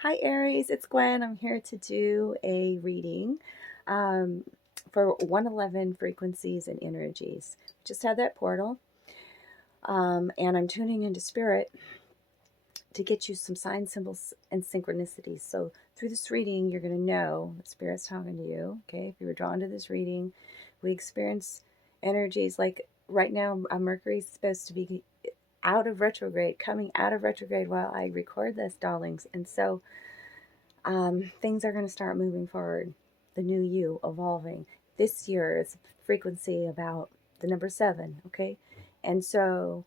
Hi Aries, it's Gwen. I'm here to do a reading um, for 111 frequencies and energies. Just had that portal, and I'm tuning into spirit to get you some signs, symbols, and synchronicities. So through this reading, you're going to know that spirit's talking to you. Okay, if you were drawn to this reading, we experience energies like right now. Mercury's supposed to be out of retrograde, coming out of retrograde while I record this, darlings, and so things are going to start moving forward. The new you evolving. This year is frequency about the number 7, okay? And so,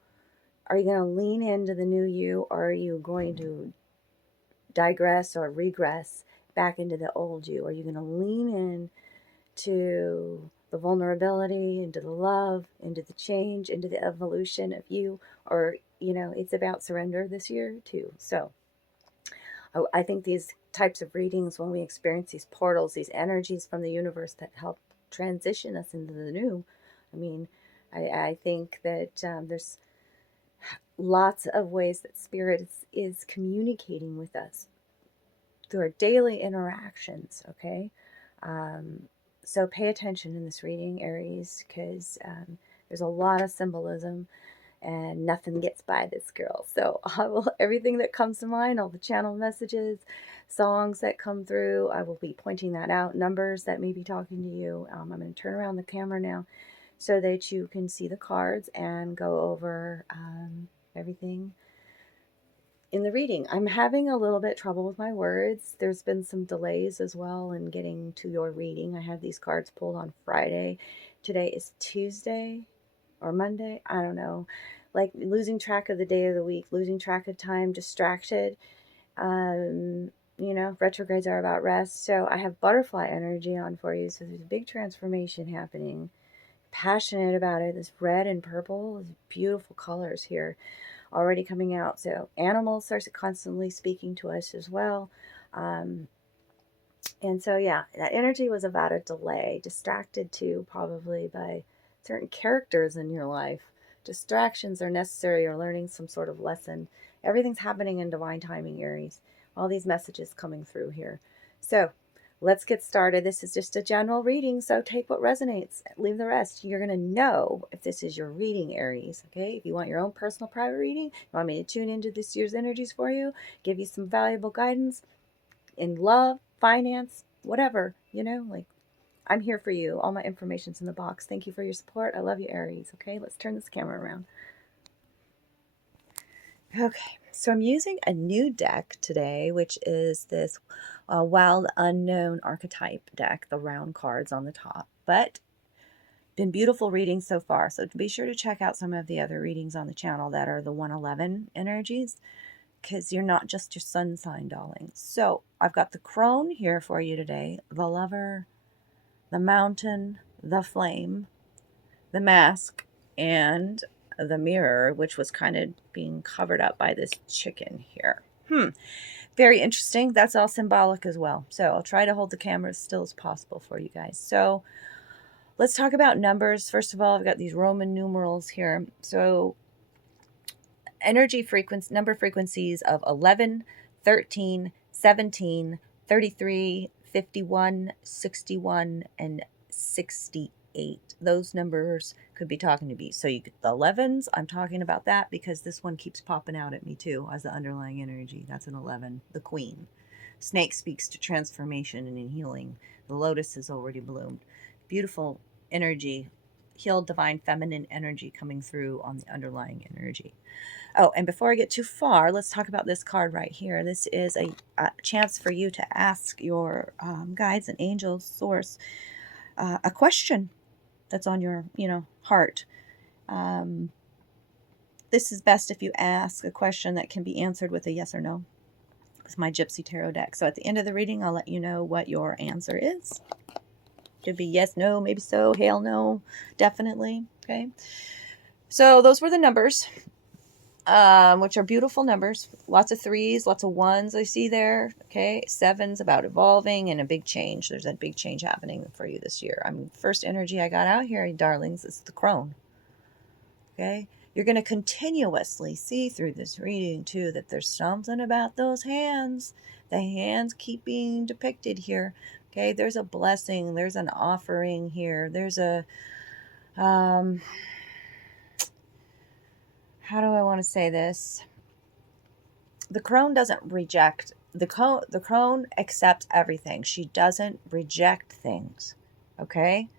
are you going to lean into the new you, or are you going to digress or regress back into the old you? Are you going to lean in to the vulnerability, into the love, into the change, into the evolution of you? Or, it's about surrender this year too. So, I think these types of readings, when we experience these portals, these energies from the universe that help transition us into the new, I mean, I think that there's lots of ways that spirit is communicating with us through our daily interactions, okay? Um, so pay attention in this reading, Aries, because there's a lot of symbolism and nothing gets by this girl. So I will, everything that comes to mind, all the channel messages, songs that come through, I will be pointing that out, numbers that may be talking to you. I'm going to turn around the camera now so that you can see the cards and go over everything in the reading. I'm having a little bit trouble with my words. There's been some delays as well in getting to your reading. I had these cards pulled on Friday. Today is Tuesday or Monday. I don't know. Like losing track of the day of the week, losing track of time, distracted. Retrogrades are about rest. So I have butterfly energy on for you. So there's a big transformation happening. Passionate about it. This red and purple, beautiful colors here already coming out. So animals are constantly speaking to us as well. And so, yeah, that energy was about a delay, distracted too, probably by certain characters in your life. Distractions are necessary or learning some sort of lesson. Everything's happening in divine timing, Aries. All these messages coming through here. So, let's get started. This is just a general reading, so take what resonates, leave the rest. You're going to know if this is your reading, Aries, okay? If you want your own personal private reading, you want me to tune into this year's energies for you, give you some valuable guidance in love, finance, whatever, like I'm here for you. All my information's in the box. Thank you for your support. I love you, Aries. Okay, let's turn this camera around. Okay, so I'm using a new deck today, which is this Wild Unknown Archetype deck, the round cards on the top. But been beautiful readings so far. So be sure to check out some of the other readings on the channel that are the 111 energies, because you're not just your sun sign, darling. So I've got the crone here for you today, the lover, the mountain, the flame, the mask, and the mirror, which was kind of being covered up by this chicken here. Very interesting. That's all symbolic as well. So I'll try to hold the camera as still as possible for you guys. So let's talk about numbers. First of all, I've got these Roman numerals here. So energy frequency, number frequencies of 11, 13, 17, 33, 51, 61, and 68. Those numbers could be talking to me. So you get the 11s. I'm talking about that because this one keeps popping out at me too as the underlying energy. That's an 11, the queen. Snake speaks to transformation and in healing. The lotus has already bloomed. Beautiful energy, healed divine feminine energy coming through on the underlying energy. Oh, and before I get too far, let's talk about this card right here. This is a chance for you to ask your guides and angels, source, a question that's on your, heart. This is best if you ask a question that can be answered with a yes or no. It's my Gypsy Tarot deck. So at the end of the reading, I'll let you know what your answer is. Could be yes, no, maybe so, hell no, definitely. Okay. So those were the numbers. Which are beautiful numbers. Lots of threes, lots of ones I see there. Okay, seven's about evolving and a big change. There's a big change happening for you this year. First energy I got out here, darlings, is the crone. Okay, You're going to continuously see through this reading too that there's something about those hands. The hands keep being depicted here. Okay, there's a blessing, there's an offering here. There's a how do I want to say this? The crone doesn't reject. The crone accepts everything. She doesn't reject things. Okay?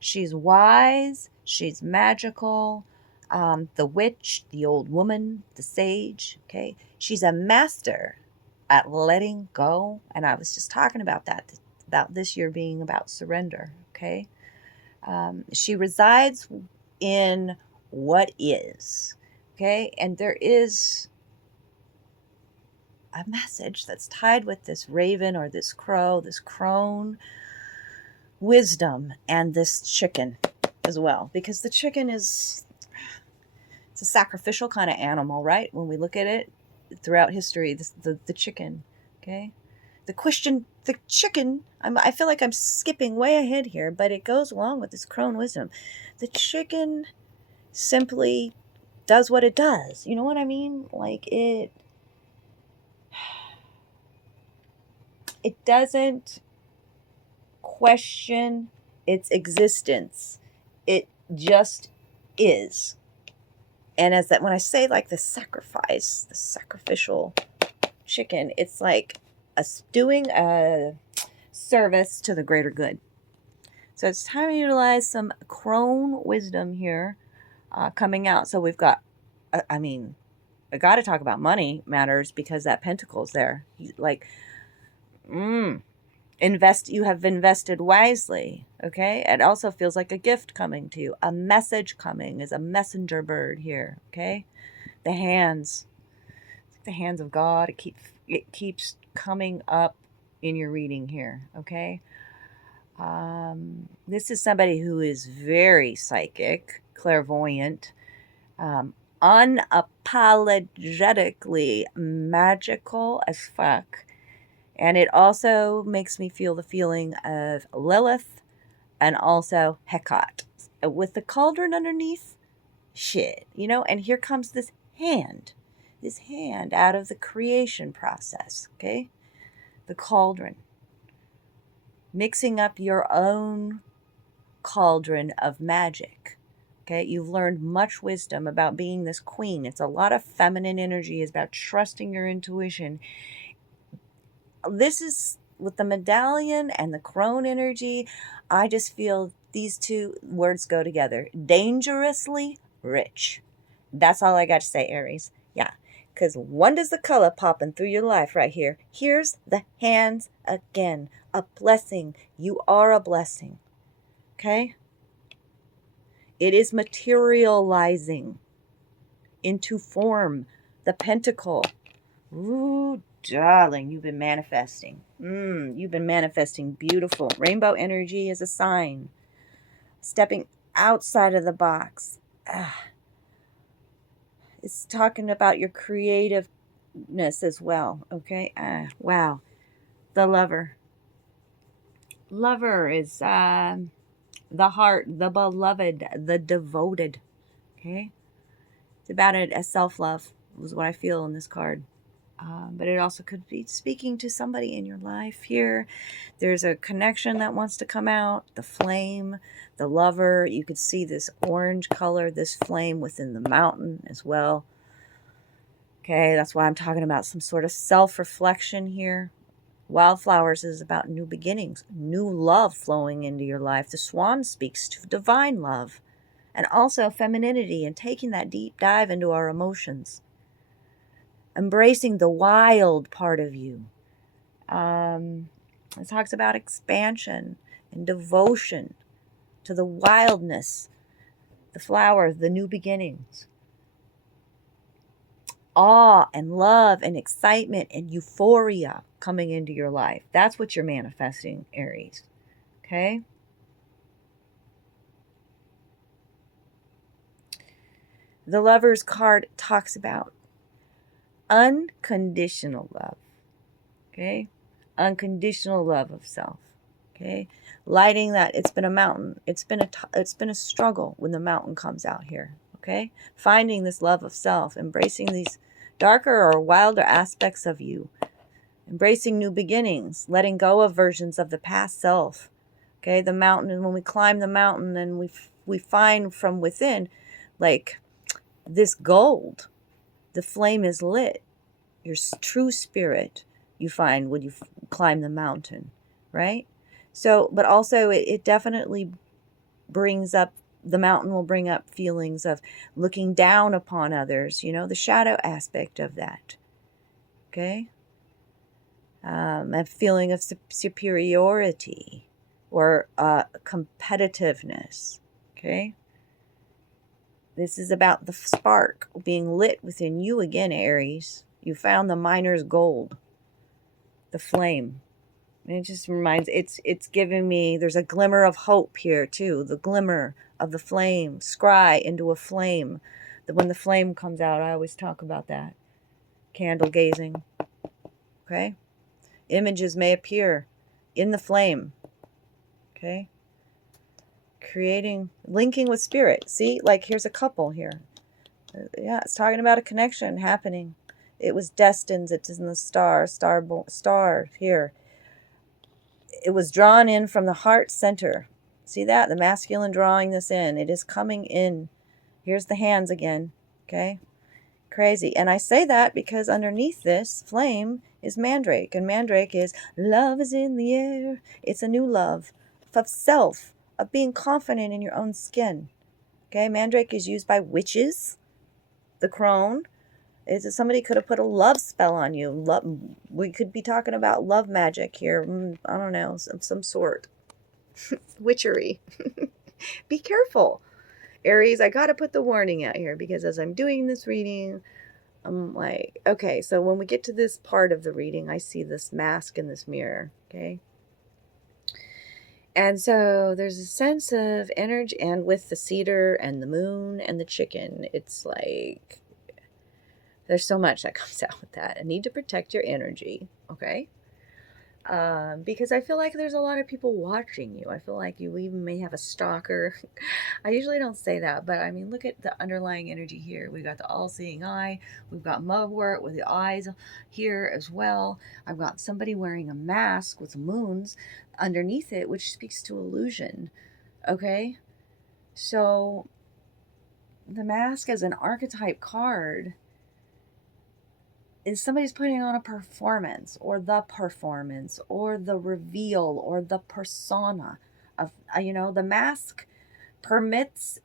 She's wise. She's magical. The witch, the old woman, the sage. Okay? She's a master at letting go. And I was just talking about that, about this year being about surrender. Okay? She resides in what is. Okay? And there is a message that's tied with this raven or this crow, this crone wisdom, and this chicken as well. Because the chicken it's a sacrificial kind of animal, right? When we look at it throughout history, the chicken, okay? The chicken, I feel like I'm skipping way ahead here, but it goes along with this crone wisdom. The chicken simply does what it does. You know what I mean? Like it doesn't question its existence. It just is. And as that, when I say like the sacrifice, the sacrificial chicken, it's like doing a service to the greater good. So it's time to utilize some crone wisdom here coming out. So we've got, I got to talk about money matters because that pentacle's there. Like, you have invested wisely. Okay. It also feels like a gift coming to you. A message coming is a messenger bird here. Okay. The hands, it's like the hands of God. It keeps coming up in your reading here. Okay. This is somebody who is very psychic, clairvoyant, unapologetically magical as fuck. And it also makes me feel the feeling of Lilith and also Hecate. With the cauldron underneath, shit, and here comes this hand out of the creation process, okay? The cauldron. Mixing up your own cauldron of magic, okay? You've learned much wisdom about being this queen. It's a lot of feminine energy. It's about trusting your intuition. This is with the medallion and the crone energy. I just feel these two words go together. Dangerously rich. That's all I got to say, Aries. Yeah, because when does the color popping through your life right here? Here's the hands again. A blessing. You are a blessing. Okay? It is materializing into form. The pentacle. Ooh, darling, you've been manifesting. You've been manifesting beautiful. Rainbow energy is a sign. Stepping outside of the box. It's talking about your creativeness as well. Okay? Wow. The lover. Lover is the heart, the beloved, the devoted. Okay? It's about it as self-love was what I feel in this card. But it also could be speaking to somebody in your life here. There's a connection that wants to come out. The flame, the lover. You could see this orange color, this flame within the mountain as well. Okay, that's why I'm talking about some sort of self-reflection here. Wildflowers is about new beginnings, new love flowing into your life. The swan speaks to divine love and also femininity and taking that deep dive into our emotions. Embracing the wild part of you. It talks about expansion and devotion to the wildness, the flowers, the new beginnings. Awe and love and excitement and euphoria coming into your life. That's what you're manifesting, Aries. Okay? The Lover's card talks about unconditional love. Okay? Unconditional love of self. Okay? Lighting that. It's been a mountain. It's been a struggle when the mountain comes out here. Okay? Finding this love of self, embracing these darker or wilder aspects of you, embracing new beginnings, letting go of versions of the past self. Okay? The mountain, and when we climb the mountain and we find from within, like, this gold, the flame is lit. Your true spirit you find when you climb the mountain, right? So, but also it definitely brings up, the mountain will bring up feelings of looking down upon others, the shadow aspect of that. Okay? A feeling of superiority or competitiveness. Okay? This is about the spark being lit within you again, Aries. You found the miner's gold, the flame. And it just reminds, it's giving me, there's a glimmer of hope here too. The glimmer of the flame, scry into a flame. When the flame comes out, I always talk about that. Candle gazing. Okay? Images may appear in the flame. Okay? Linking with spirit. See, like here's a couple here. Yeah, it's talking about a connection happening. It was destined. It is in the star here. It was drawn in from the heart center. See that? The masculine drawing this in. It is coming in. Here's the hands again. Okay? Crazy. And I say that because underneath this flame is mandrake. And mandrake is love is in the air. It's a new love of self, of being confident in your own skin. Okay? Mandrake is used by witches. The crone. Somebody could have put a love spell on you. We could be talking about love magic here. I don't know, some sort. Witchery. Be careful. Aries, I got to put the warning out here because as I'm doing this reading, I'm like, okay, so when we get to this part of the reading, I see this mask in this mirror, okay? And so there's a sense of energy, and with the cedar and the moon and the chicken, it's like, there's so much that comes out with that. I need to protect your energy, okay? Because I feel like there's a lot of people watching you. I feel like you even may have a stalker. I usually don't say that, but I mean, look at the underlying energy here. We've got the all-seeing eye. We've got mugwort with the eyes here as well. I've got somebody wearing a mask with moons underneath it, which speaks to illusion, okay? So the mask as an archetype card is somebody's putting on a performance or the reveal or the persona of, the mask permits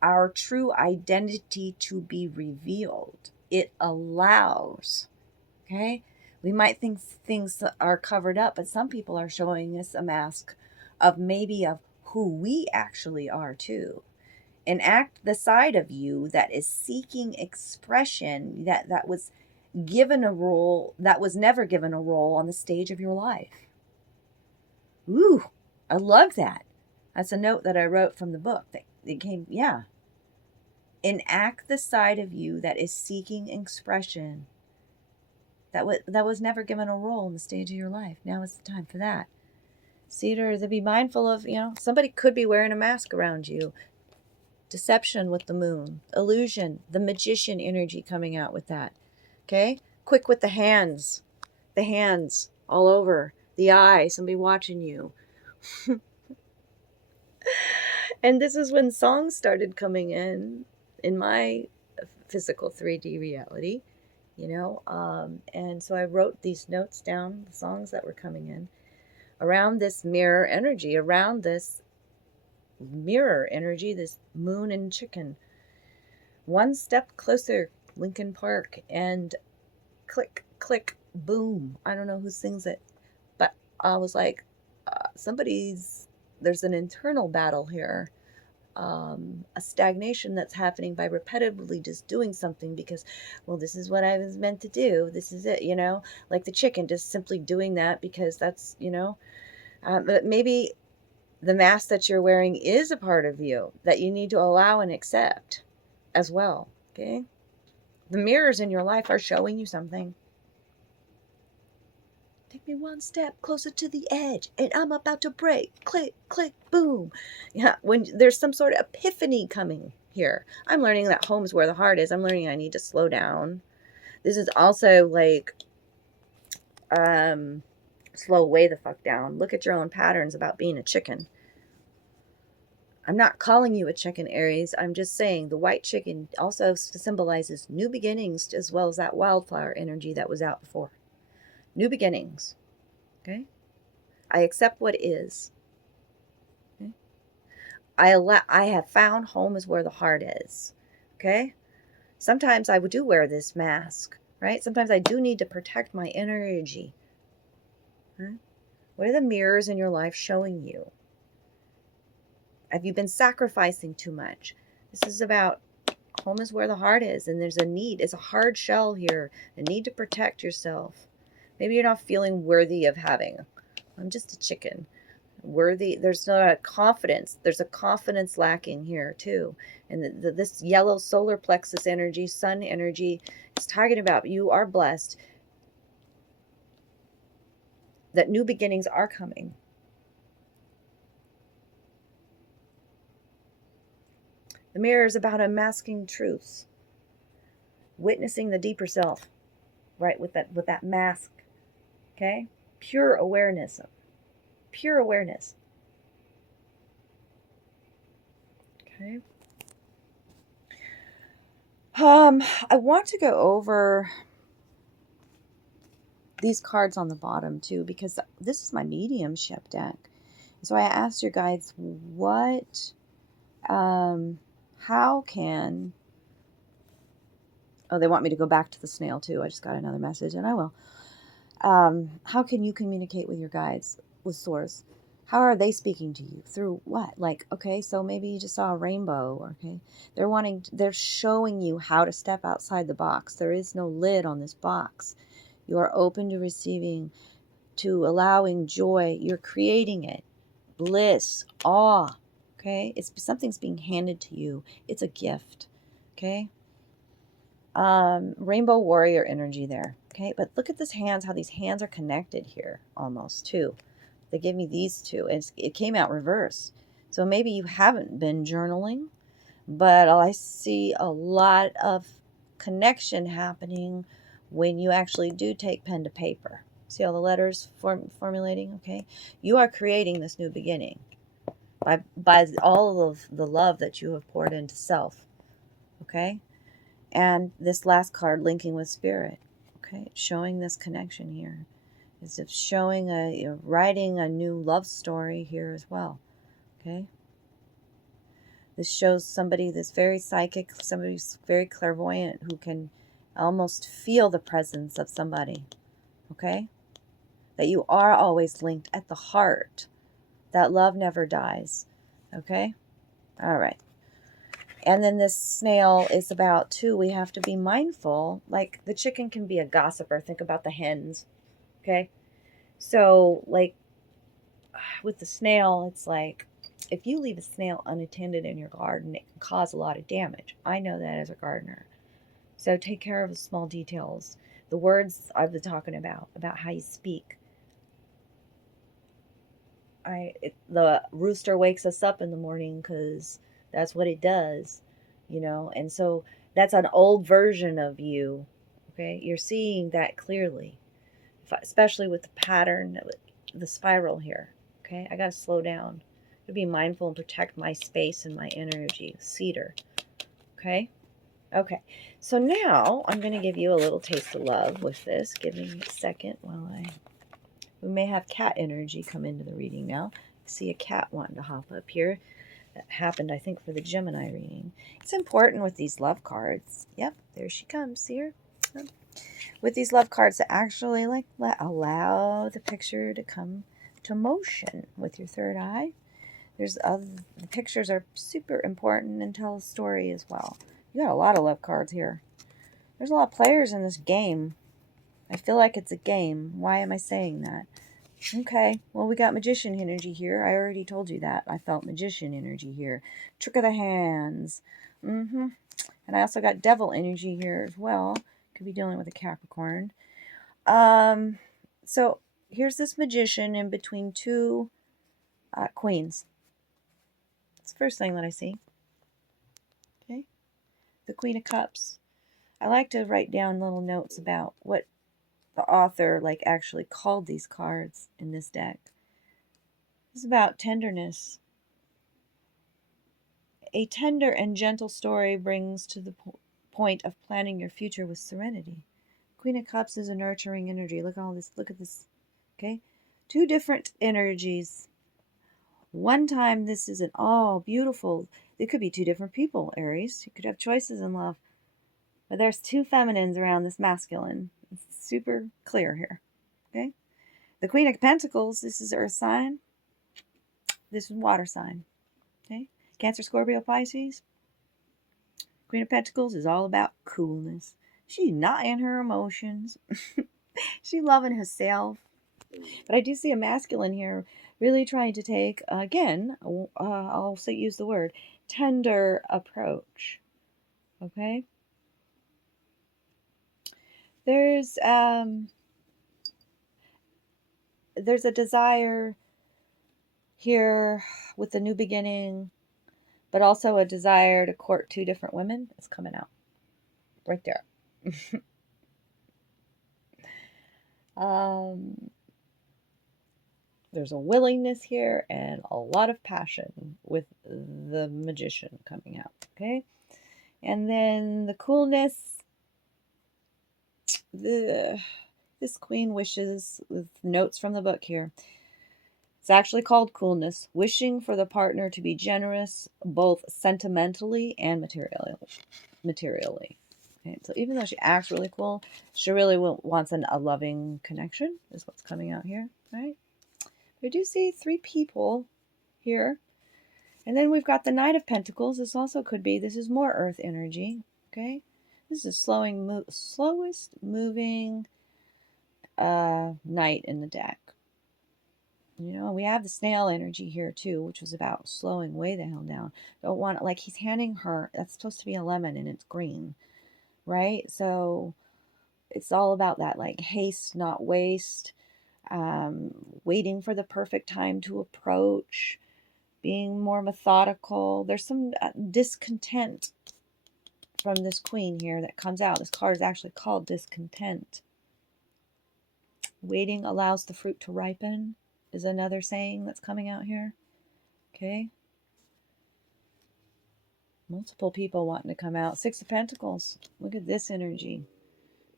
our true identity to be revealed. It allows, okay? We might think things are covered up, but some people are showing us a mask of who we actually are too. Enact the side of you that is seeking expression, that was given a role that was never given a role on the stage of your life. Ooh, I love that. That's a note that I wrote from the book. It came, yeah. Enact the side of you that is seeking expression that was never given a role on the stage of your life. Now is the time for that. Cedar, to be mindful of, somebody could be wearing a mask around you. Deception with the moon. Illusion. The magician energy coming out with that. Okay? Quick with the hands. The hands all over. The eye. Somebody watching you. And this is when songs started coming in my physical 3D reality, and so I wrote these notes down, the songs that were coming in around this mirror energy, this moon and chicken. One step closer, Lincoln Park, and click, click, boom. I don't know who sings it, but I was like, there's an internal battle here, a stagnation that's happening by repetitively just doing something because, well, this is what I was meant to do. This is it, like the chicken, just simply doing that because that's, but maybe the mask that you're wearing is a part of you that you need to allow and accept as well, okay? The mirrors in your life are showing you something. Take me one step closer to the edge and I'm about to break. Click, click, boom. Yeah, when there's some sort of epiphany coming. here. I'm learning that home is where the heart is. I'm learning I need to slow down. This is also like, slow way the fuck down. Look at your own patterns about being a chicken. I'm not calling you a chicken, Aries. I'm just saying the white chicken also symbolizes new beginnings, as well as that wildflower energy that was out before. New beginnings. Okay? I accept what is. Okay? I have found home is where the heart is. Okay? Sometimes I do wear this mask, right? Sometimes I do need to protect my energy. Huh? What are the mirrors in your life showing you? Have you been sacrificing too much? This is about home is where the heart is, and there's a need. It's a hard shell here, a need to protect yourself. Maybe you're not feeling worthy of having. I'm just a chicken. Worthy. There's not a confidence. There's a confidence lacking here too. And this yellow solar plexus energy, sun energy, is talking about you are blessed. That new beginnings are coming. The mirror is about unmasking truths, witnessing the deeper self, right? With that mask, okay? Pure awareness, pure awareness. Okay. I want to go over these cards on the bottom too, because this is my mediumship deck. So I asked your guides, what, how can, oh, they want me to go back to the snail too. I just got another message, and I will. How can you communicate with your guides, with source? How are they speaking to you? Through what? Like, okay, so maybe you just saw a rainbow, okay? They're showing you how to step outside the box. There is no lid on this box. You are open to receiving, to allowing joy. You're creating it. Bliss, awe, okay? It's something's being handed to you. It's a gift, okay? Rainbow warrior energy there, okay? But look at this hands, how these hands are connected here almost too. They give me these two, and it came out reverse. So maybe you haven't been journaling, but I see a lot of connection happening when you actually do take pen to paper. See all the letters formulating, okay? You are creating this new beginning by all of the love that you have poured into self, okay? And this last card, linking with spirit, okay? Showing this connection here. Is it showing writing a new love story here as well, okay? This shows somebody that's very psychic, somebody who's very clairvoyant, who can almost feel the presence of somebody, okay? That you are always linked at the heart. That love never dies, okay? All right. And then this snail is about, too, we have to be mindful. Like, the chicken can be a gossiper. Think about the hens, okay? So, like, with the snail, it's like, if you leave a snail unattended in your garden, it can cause a lot of damage. I know that as a gardener. So take care of the small details. The words I've been talking about how you speak. The rooster wakes us up in the morning because that's what it does, you know. And so that's an old version of you, okay? You're seeing that clearly, especially with the pattern, the spiral here, okay? I got to slow down. To be mindful and protect my space and my energy. Cedar. Okay? Okay. So now I'm going to give you a little taste of love with this. Give me a second while we may have cat energy come into the reading now. I see a cat wanting to hop up here. That happened, I think, for the Gemini reading. It's important with these love cards. Yep, there she comes. See her? With these love cards to actually allow the picture to come to motion with your third eye. The pictures are super important and tell a story as well. You got a lot of love cards here. There's a lot of players in this game. I feel like it's a game. Why am I saying that? Okay, well, we got magician energy here. I already told you that. I felt magician energy here. Trick of the hands. And I also got devil energy here as well. Could be dealing with a Capricorn. So here's this magician in between two queens. It's the first thing that I see. Okay. the Queen of Cups. I like to write down little notes about what the author like actually called these cards in this deck. It's about tenderness. A tender and gentle story brings to the point of planning your future with serenity. Queen of Cups is a nurturing energy. Look at all this. Look at this. Okay? Two different energies. One time this is an beautiful. It could be two different people, Aries. You could have choices in love. But there's two feminines around this masculine. It's super clear here. Okay? The Queen of Pentacles, this is Earth sign. This is water sign. Okay? Cancer, Scorpio, Pisces. Queen of Pentacles is all about coolness. She's not in her emotions. She's loving herself. But I do see a masculine here really trying to take, again, I'll use the word, tender approach. Okay? There's a desire here with the new beginning, but also a desire to court two different women. It's coming out right there. There's a willingness here and a lot of passion with the Magician coming out. Okay? And then the coolness. This queen wishes, with notes from the book here. It's actually called coolness, wishing for the partner to be generous, both sentimentally and materially. Okay, so even though she acts really cool, she really wants a loving connection, is what's coming out here, right? We do see three people here. And then we've got the Knight of Pentacles. This also could be, this is more earth energy, okay? This is slowest moving knight in the deck. You know, we have the snail energy here too, which was about slowing way the hell down. Don't want, like, he's handing her, that's supposed to be a lemon and it's green, right? So it's all about that, like, haste, not waste, waiting for the perfect time to approach, being more methodical. There's some discontent from this queen here that comes out. This card is actually called discontent. Waiting allows the fruit to ripen is another saying that's coming out here. Okay. Multiple people wanting to come out. Six of Pentacles. Look at this energy.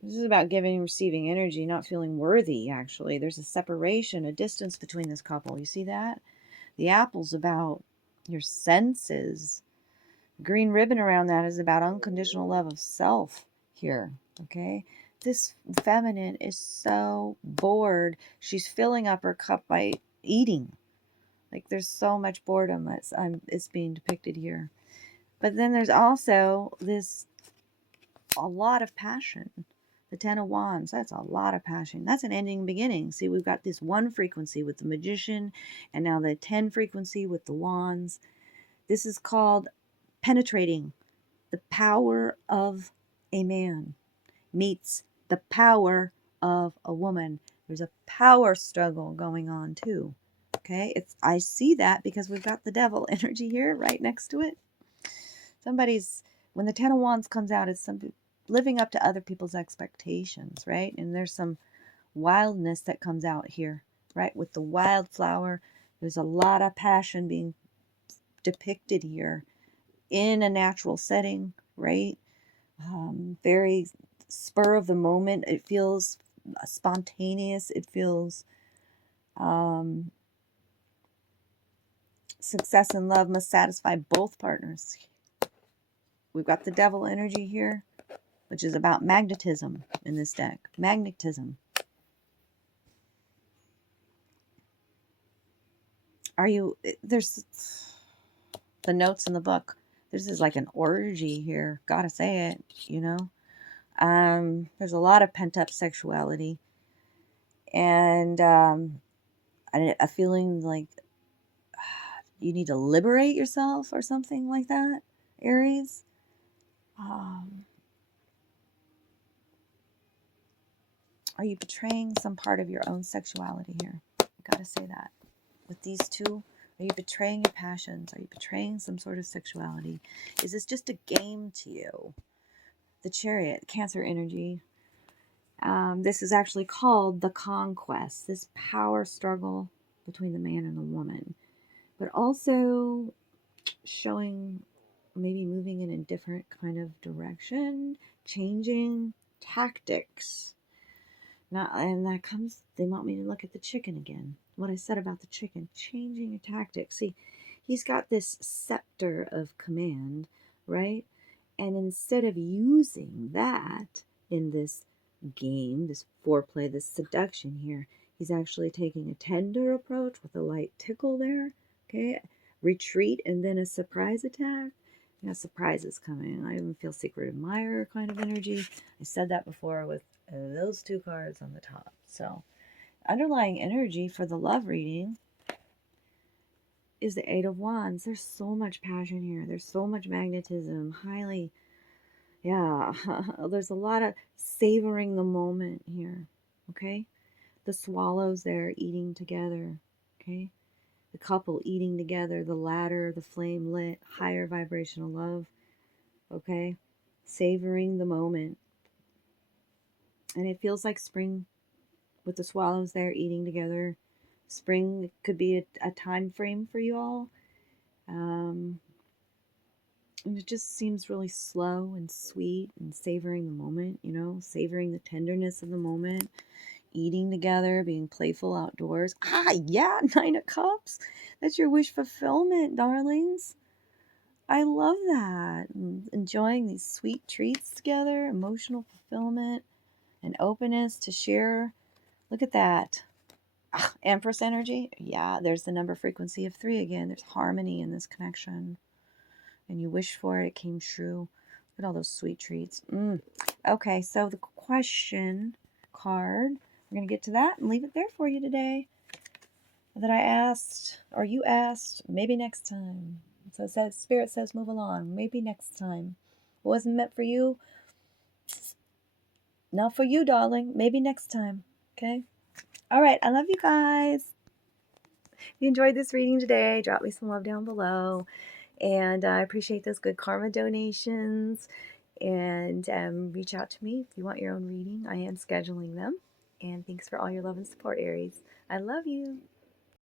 This is about giving and receiving energy, not feeling worthy, actually. There's a separation, a distance between this couple. You see that? The apple's about your senses. Green ribbon around that is about unconditional love of self here. Okay? This feminine is so bored. She's filling up her cup by eating. Like, there's so much boredom that's it's being depicted here. But then there's also a lot of passion. The Ten of Wands, that's a lot of passion. That's an ending and beginning. See, we've got this one frequency with the Magician, and now the 10 frequency with the Wands. This is called penetrating. The power of a man meets the power of a woman. There's a power struggle going on too. Okay, I see that because we've got the devil energy here right next to it. When the Ten of Wands comes out, it's living up to other people's expectations, right? And there's some wildness that comes out here, right? With the wildflower, there's a lot of passion being depicted here in a natural setting, right? Very spur of the moment. It feels spontaneous. It feels success in love must satisfy both partners. We've got the devil energy here, which is about magnetism in this deck. Magnetism. There's the notes in the book. This is like an orgy here. Gotta say it, you know. There's a lot of pent-up sexuality. And a feeling like you need to liberate yourself or something like that, Aries. Are you betraying some part of your own sexuality here? I gotta say that. With these two Are you betraying your passions? Are you betraying some sort of sexuality? Is this just a game to you? The Chariot, Cancer energy. This is actually called the conquest, this power struggle between the man and the woman, but also showing maybe moving in a different kind of direction, changing tactics. Now, and that comes, they want me to look at the chicken again. What I said about the chicken, changing your tactics. See, he's got this scepter of command, right? And instead of using that in this game, this foreplay, this seduction here, he's actually taking a tender approach with a light tickle there, okay? Retreat and then a surprise attack. Yeah, surprises coming. I even feel secret admirer kind of energy. I said that before with those two cards on the top. So, underlying energy for the love reading is the Eight of Wands. There's so much passion here. There's so much magnetism. Highly, yeah. There's a lot of savoring the moment here. Okay? The swallows there eating together. Okay? The couple eating together. The ladder, the flame lit, higher vibrational love. Okay? Savoring the moment. And it feels like spring with the swallows there eating together. Spring could be a time frame for you all. And it just seems really slow and sweet and savoring the moment, you know, savoring the tenderness of the moment, eating together, being playful outdoors. Ah, yeah, Nine of Cups. That's your wish fulfillment, darlings. I love that. Enjoying these sweet treats together, emotional fulfillment, and openness to share. Look at that. Empress energy. Yeah, there's the number frequency of 3 again. There's harmony in this connection. And you wish for it, it came true. Look at all those sweet treats. Okay, so the question card, we're going to get to that and leave it there for you today. That I asked, or you asked, maybe next time. So it says, Spirit says, move along. Maybe next time. What wasn't meant for you? Not for you, darling. Maybe next time. Okay? All right, I love you guys. If you enjoyed this reading today, drop me some love down below. And I appreciate those good karma donations. And reach out to me if you want your own reading. I am scheduling them. And thanks for all your love and support, Aries. I love you.